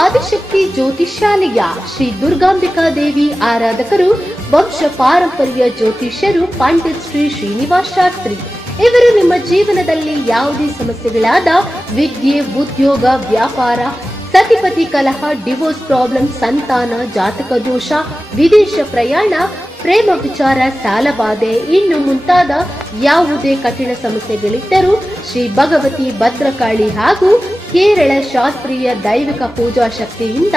ಆದಿಶಕ್ತಿ ಜ್ಯೋತಿಷ್ಯಾಲಯ ಶ್ರೀ ದುರ್ಗಾಂಬಿಕಾ ದೇವಿ ಆರಾಧಕರು ವಂಶ ಪಾರಂಪರ್ಯ ಜ್ಯೋತಿಷ್ಯರು ಪಂಡಿತ್ ಶ್ರೀ ಶ್ರೀನಿವಾಸ್ ಶಾಸ್ತ್ರಿ ಇವರು ನಿಮ್ಮ ಜೀವನದಲ್ಲಿ ಯಾವುದೇ ಸಮಸ್ಯೆಗಳಾದ ವಿದ್ಯೆ, ಉದ್ಯೋಗ, ವ್ಯಾಪಾರ, ಸತಿಪತಿ ಕಲಹ, ಡಿವೋರ್ಸ್ ಪ್ರಾಬ್ಲಮ್, ಸಂತಾನ, ಜಾತಕ ದೋಷ, ವಿದೇಶ ಪ್ರಯಾಣ, ಪ್ರೇಮ ವಿಚಾರ, ಸಾಲಬಾಧೆ ಇನ್ನು ಮುಂತಾದ ಯಾವುದೇ ಕಠಿಣ ಸಮಸ್ಯೆಗಳಿದ್ದರೂ ಶ್ರೀ ಭಗವತಿ ಭದ್ರಕಾಳಿ ಹಾಗೂ ಕೇರಳ ಶಾಸ್ತ್ರೀಯ ದೈವಿಕ ಪೂಜಾ ಶಕ್ತಿಯಿಂದ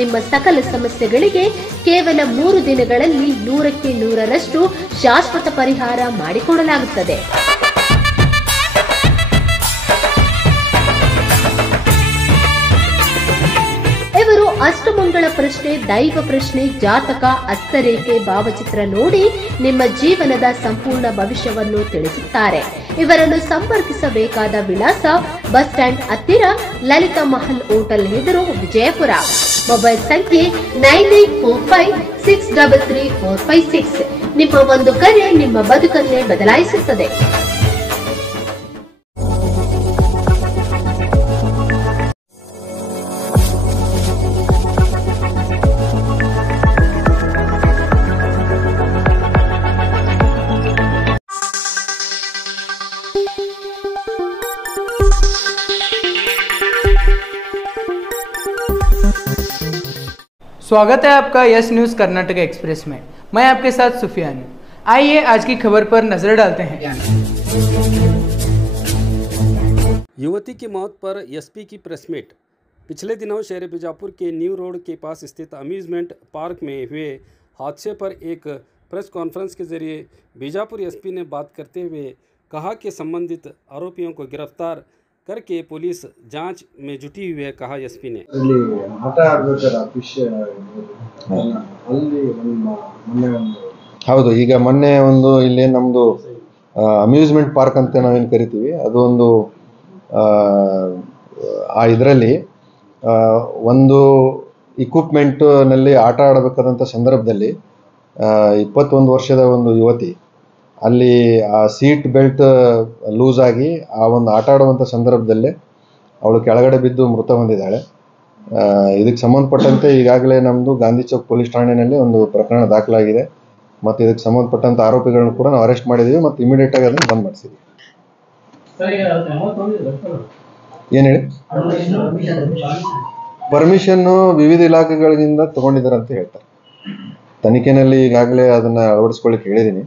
ನಿಮ್ಮ ಸಕಲ ಸಮಸ್ಯೆಗಳಿಗೆ ಕೇವಲ 3 ದಿನಗಳಲ್ಲಿ 100ಕ್ಕೆ 100ರಷ್ಟು ಶಾಶ್ವತ ಪರಿಹಾರ ಮಾಡಿಕೊಡಲಾಗುತ್ತದೆ. ಇವರು ಅಷ್ಟಮಂಗಳ ಪ್ರಶ್ನೆ, ದೈವ ಪ್ರಶ್ನೆ, ಜಾತಕ, ಹಸ್ತರೇಖೆ, ಭಾವಚಿತ್ರ ನೋಡಿ ನಿಮ್ಮ ಜೀವನದ ಸಂಪೂರ್ಣ ಭವಿಷ್ಯವನ್ನು ತಿಳಿಸುತ್ತಾರೆ. ಇವರನ್ನು ಸಂಪರ್ಕಿಸಬೇಕಾದ ವಿಳಾಸ ಬಸ್ ಸ್ಟ್ಯಾಂಡ್ ಹತ್ತಿರ ಲಲಿತಾ ಮಹಲ್ ಹೋಟೆಲ್ ಎದುರು, ವಿಜಯಪುರ. ಮೊಬೈಲ್ ಸಂಖ್ಯೆ 9845633456. ನಿಮ್ಮ ಒಂದು ಕರೆ ನಿಮ್ಮ ಬದುಕನ್ನೇ ಬದಲಾಯಿಸುತ್ತದೆ. स्वागत है आपका यस न्यूज़ कर्नाटक एक्सप्रेस में। मैं आपके साथ सुफियान। आइए आज की खबर पर नजर डालते हैं। युवती की मौत पर एसपी की प्रेस मीट। पिछले दिनों शहर बीजापुर के न्यू रोड के पास स्थित अम्यूज़मेंट पार्क में हुए हादसे पर एक प्रेस कॉन्फ्रेंस के जरिए बीजापुर एसपी ने बात करते हुए कहा कि संबंधित आरोपियों को गिरफ्तार करके पुलिस जांच में जुटी हुई है, कहा एसपी ने। ಹೌದು, ಈಗ ಮೊನ್ನೆ ಒಂದು ಇಲ್ಲಿ ನಮ್ಮದು ಅಮ್ಯೂಸ್ಮೆಂಟ್ ಪಾರ್ಕ್ ಅಂತ ನಾವೇನು ಕರಿತೀವಿ, ಅದು ಒಂದು ಆ ಇದರಲ್ಲಿ ಒಂದು ಇಕ್ವಿಪ್ಮೆಂಟ್ನಲ್ಲಿ ಆಟ ಆಡಬೇಕಾದಂಥ ಸಂದರ್ಭದಲ್ಲಿ 21 ವರ್ಷದ ಒಂದು ಯುವತಿ ಅಲ್ಲಿ ಆ ಸೀಟ್ ಬೆಲ್ಟ್ ಲೂಸ್ ಆಗಿ ಆ ಒಂದು ಆಟ ಆಡುವಂಥ ಸಂದರ್ಭದಲ್ಲೇ ಅವಳು ಕೆಳಗಡೆ ಬಿದ್ದು ಮೃತ ಹೊಂದಿದ್ದಾಳೆ. ಇದಕ್ಕೆ ಸಂಬಂಧಪಟ್ಟಂತೆ ಈಗಾಗಲೇ ನಮ್ಮದು ಗಾಂಧಿ ಚೌಕ್ ಪೊಲೀಸ್ ಠಾಣೆಯಲ್ಲಿ ಒಂದು ಪ್ರಕರಣ ದಾಖಲಾಗಿದೆ ಮತ್ತು ಇದಕ್ಕೆ ಸಂಬಂಧಪಟ್ಟಂಥ ಆರೋಪಿಗಳನ್ನು ಕೂಡ ನಾವು ಅರೆಸ್ಟ್ ಮಾಡಿದ್ದೀವಿ ಮತ್ತು ಇಮಿಡಿಯೇಟಾಗಿ ಅದನ್ನು ಬಂದ್ ಮಾಡಿಸಿದ್ವಿ. ಏನು ಹೇಳಿ? ಪರ್ಮಿಷನ್ನು ವಿವಿಧ ಇಲಾಖೆಗಳಿಂದ ತೊಗೊಂಡಿದ್ದಾರೆ ಅಂತ ಹೇಳ್ತಾರೆ. ತನಿಖೆಯಲ್ಲಿ ಈಗಾಗಲೇ ಅದನ್ನು ಅಳವಡಿಸ್ಕೊಳ್ಳಿಕ್ಕೆ ಹೇಳಿದ್ದೀನಿ.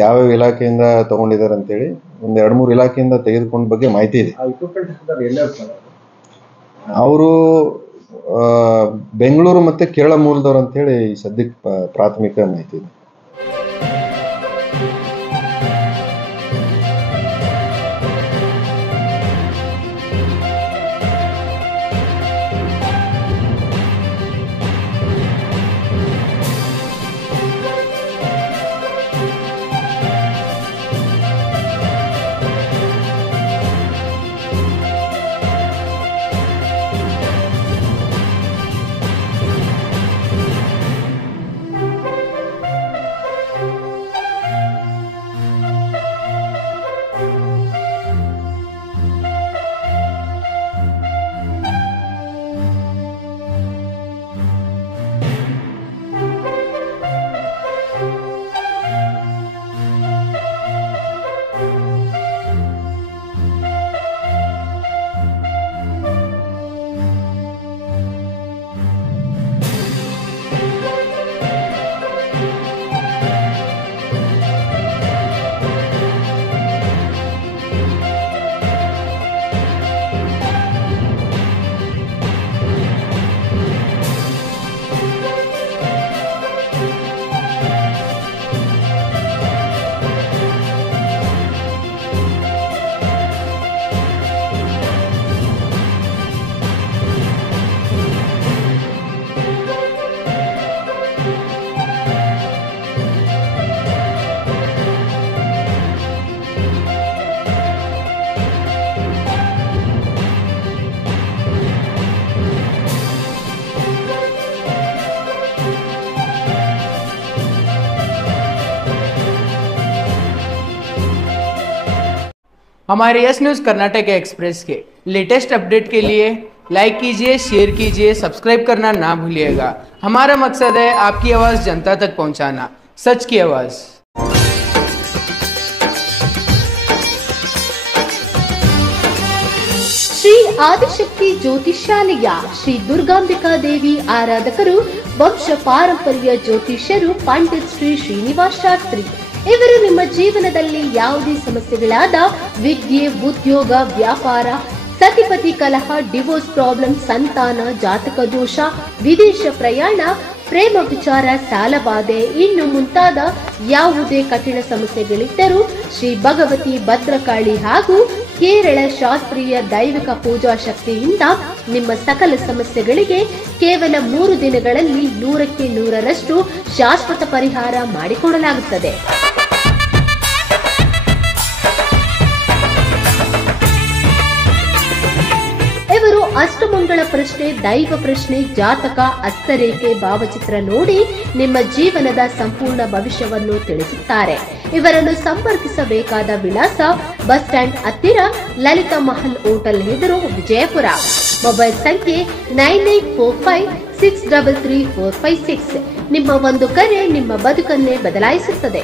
ಯಾವ್ಯಾವ ಇಲಾಖೆಯಿಂದ ತಗೊಂಡಿದ್ದಾರೆ ಅಂತೇಳಿ ಒಂದು 2-3 ಇಲಾಖೆಯಿಂದ ತೆಗೆದುಕೊಂಡ ಬಗ್ಗೆ ಮಾಹಿತಿ ಇದೆ. ಅವರು ಬೆಂಗಳೂರು ಮತ್ತು ಕೇರಳ ಮೂಲದವರು ಅಂತೇಳಿ ಸದ್ಯಕ್ಕೆ ಪ್ರಾಥಮಿಕ ಮಾಹಿತಿ ಇದೆ. हमारे यस न्यूज़ कर्नाटक एक्सप्रेस के लेटेस्ट अपडेट के लिए लाइक कीजिए, शेयर कीजिए, सब्सक्राइब करना ना भूलिएगा। हमारा मकसद है आपकी आवाज़ जनता तक पहुंचाना, सच की आवाज़। ಶ್ರೀ ಆದಿಶಕ್ತಿ ಜ್ಯೋತಿಷ್ಯಾಲಯ ಶ್ರೀ ದುರ್ಗಾಂಬಿಕಾ ದೇವಿ ಆರಾಧಕರು ವಂಶ ಪಾರಂಪರ್ಯ ಜ್ಯೋತಿಷ್ಯರು ಪಂಡಿತ್ ಶ್ರೀ ಶ್ರೀನಿವಾಸ್ ಶಾಸ್ತ್ರಿ. ಇವರು ನಿಮ್ಮ ಜೀವನದಲ್ಲಿ ಯಾವುದೇ ಸಮಸ್ಯೆಗಳಾದ ವಿದ್ಯೆ, ಉದ್ಯೋಗ, ವ್ಯಾಪಾರ, ಸತಿಪತಿ ಕಲಹ, ಡಿವೋರ್ಸ್ ಪ್ರಾಬ್ಲಮ್, ಸಂತಾನ, ಜಾತಕ ದೋಷ, ವಿದೇಶ ಪ್ರಯಾಣ, ಪ್ರೇಮ ವಿಚಾರ, ಸಾಲಬಾಧೆ ಇನ್ನು ಮುಂತಾದ ಯಾವುದೇ ಕಠಿಣ ಸಮಸ್ಯೆಗಳಿದ್ದರೂ ಶ್ರೀ ಭಗವತಿ ಭದ್ರಕಾಳಿ ಹಾಗೂ ಕೇರಳ ಶಾಸ್ತ್ರೀಯ ದೈವಿಕ ಪೂಜಾ ಶಕ್ತಿಯಿಂದ ನಿಮ್ಮ ಸಕಲ ಸಮಸ್ಯೆಗಳಿಗೆ ಕೇವಲ 3 ದಿನಗಳಲ್ಲಿ 100ಕ್ಕೆ 100ರಷ್ಟು ಶಾಶ್ವತ ಪರಿಹಾರ ಮಾಡಿಕೊಡಲಾಗುತ್ತದೆ. ಇವರು ಅಷ್ಟಮಂಗಳ ಪ್ರಶ್ನೆ, ದೈವ ಪ್ರಶ್ನೆ, ಜಾತಕ, ಹಸ್ತರೇಖೆ, ಭಾವಚಿತ್ರ ನೋಡಿ ನಿಮ್ಮ ಜೀವನದ ಸಂಪೂರ್ಣ ಭವಿಷ್ಯವನ್ನು ತಿಳಿಸುತ್ತಾರೆ. ಇವರನ್ನು ಸಂಪರ್ಕಿಸಬೇಕಾದ ವಿಳಾಸ ಬಸ್ ಸ್ಟ್ಯಾಂಡ್ ಹತ್ತಿರ ಲಲಿತಾ ಮಹಲ್ ಹೋಟೆಲ್ ಎದುರು, ವಿಜಯಪುರ. ಮೊಬೈಲ್ ಸಂಖ್ಯೆ 9845633456. ನಿಮ್ಮ ಒಂದು ಕರೆ ನಿಮ್ಮ ಬದುಕನ್ನೇ ಬದಲಾಯಿಸುತ್ತದೆ.